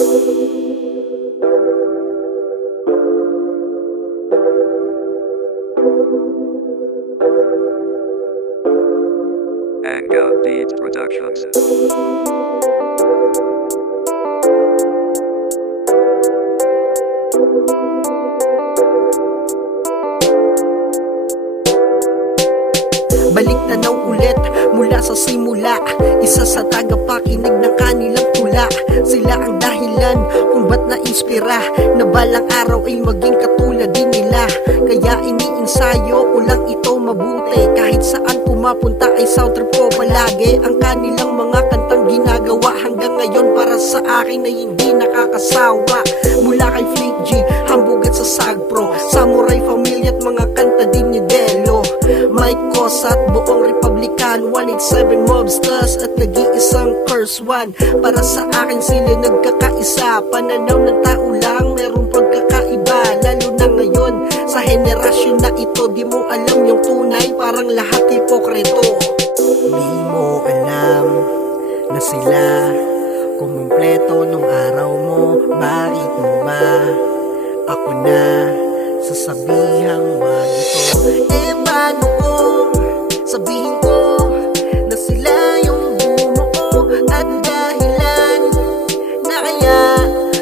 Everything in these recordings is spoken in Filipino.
Anga Beat Productions. Balik tanaw ulit mula sa simula, isa sa tagapakinig ng kanilang tula. Sila ang dahilan kung ba't na-inspira na balang araw ay maging katulad din nila. Kaya iniinsayo ko lang ito mabuti, kahit saan pumapunta ay sound trip ko palagi. Ang kanilang mga kantang ginagawa hanggang ngayon para sa akin ay hindi nakakasawa. Mula kay Fleet G, Hambog at sa Sagpro, Samurai Family at mga kanta din ni Delo, Mike Cosa at buong Republican, 187 Mobsters at nag-iisang Curse One. Para sa akin sila nagkakaisa, pananaw ng tao lang merong pagkakaiba. Lalo na ngayon sa henerasyon na ito, di mo alam yung tunay, parang lahat hipokrito. Di mo alam na sila kumumpleto nung araw mo. Bakit mo ba ako na sasabihang wag ito? Paano kung sabihin ko na sila yung bumuo at dahilan na kaya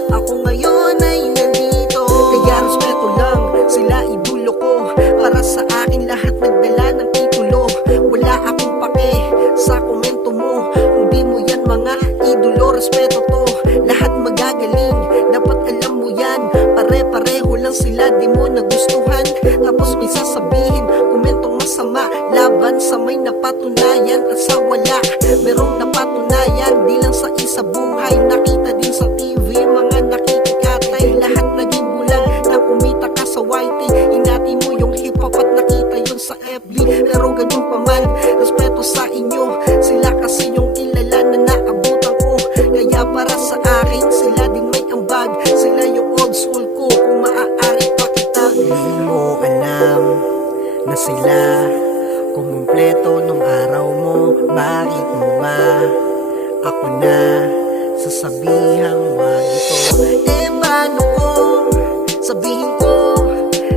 ako ngayon ay nandito? Kaya respeto lang, sila idolo ko. Para sa akin lahat nagdala ng titulo. Wala akong pake sa komento mo, kung di mo yan mga idolo. Respeto to, lahat magagaling, dapat alam mo yan. Pare-pareho lang sila, di mo nagustuhan, tapos may sasabihin komentong masama laban sa may napatunayan at sa wala merong napatunayan. Di lang sa isa buhay, nakita din sa TV, mga nakikikatay, lahat naging bulag nang kumita ka sa YT. Ingati mo yung hip-hop at nakita yun sa FB, pero ganun pa man, respeto sa inyo. Sila kasi yung kilala na naabutan ko, kaya para sa akin sila din may ambag. Sila yung old school ko, kung maaari pakitag. Di mo alam na sila kumumpleto nung araw mo. Bakit mo ba ako na sasabihang wag ito? Paano kung sabihin ko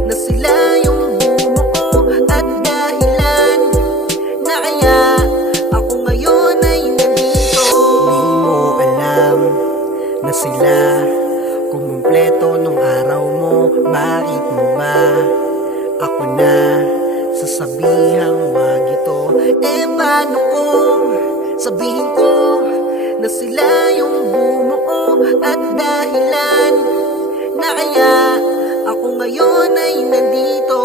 na sila yung bumuo at dahilan na kaya ako ngayon ay nandito? Di mo alam na sila kumumpleto nung araw mo. Bakit mo ba ako na sasabihang wag ito? Paano kung sabihin ko na sila yung bumuo at dahilan na kaya ako ngayon ay nandito?